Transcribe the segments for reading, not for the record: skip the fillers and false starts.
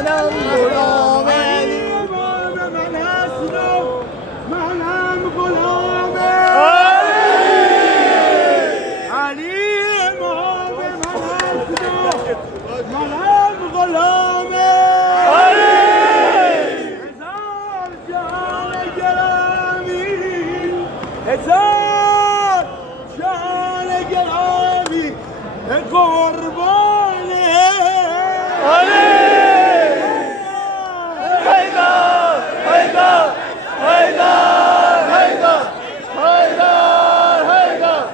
منم غلام علی امام من هست و منم غلام علی امام من هست و منم غلام هزار جان گرامی هزار جان گرامی قربان حیدر حیدر حیدر حیدر حیدر حیدر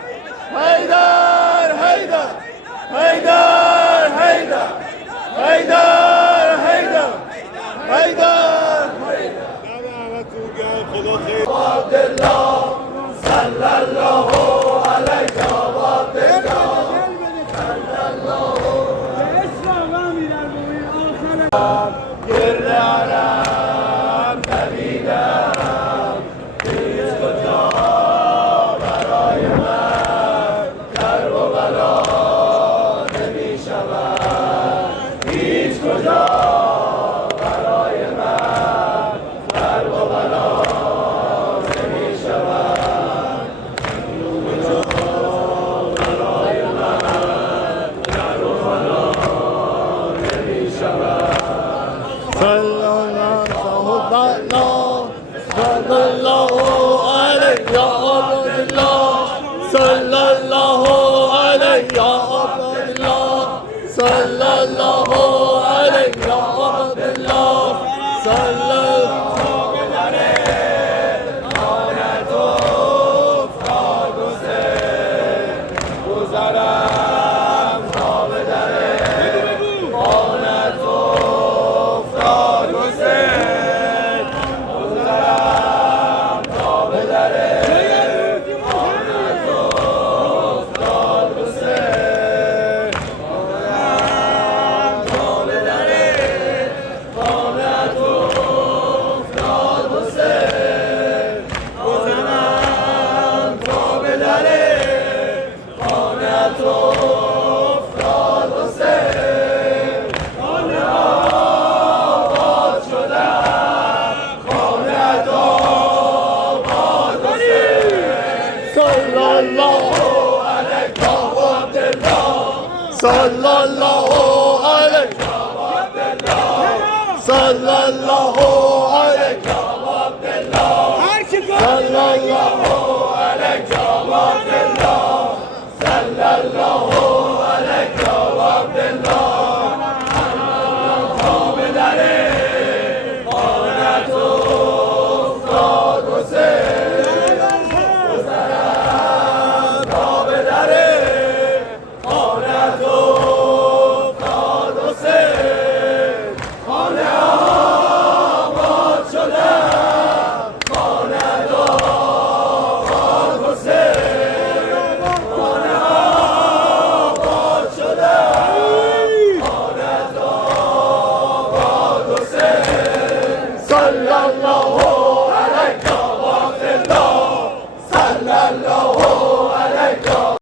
حیدر حیدر حیدر حیدر حیدر حیدر حیدر دعوتتون گرم خدا خیر عبدالله صلی الله علیه و عبدالله صلی الله اسلام امیرالمومنین آخر گرد عرب دویدم هیچ کجا برای من کرب و بلا نمی شود هیچ کجا برای من کرب و بلا نمی شود برای من کرب و بلا نمی شود صلی الله علیه یا عبدالله صلی الله علیه یا عبدالله صلی الله علیه یا عبدالله صلی الله آنت افتاد و گذرم تا به در آنت افتاد و صلی الله علیه و عبدالله صلی الله علیه و عبدالله صلی الله علیه و عبدالله صلی الله علیه و عبدالله تا به در